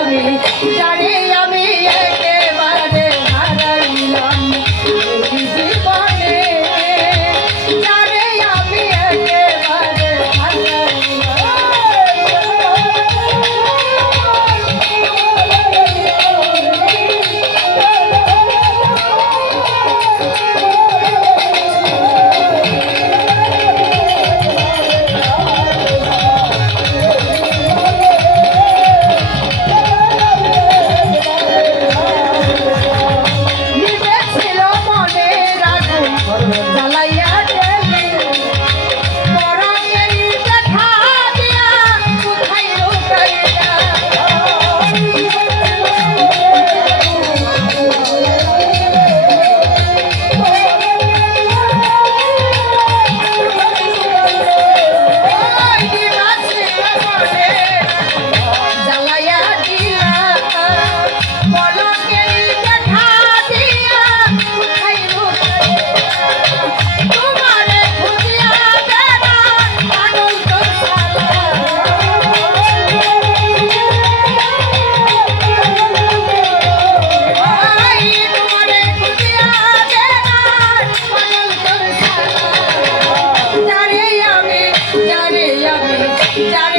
যাবে যারে যারে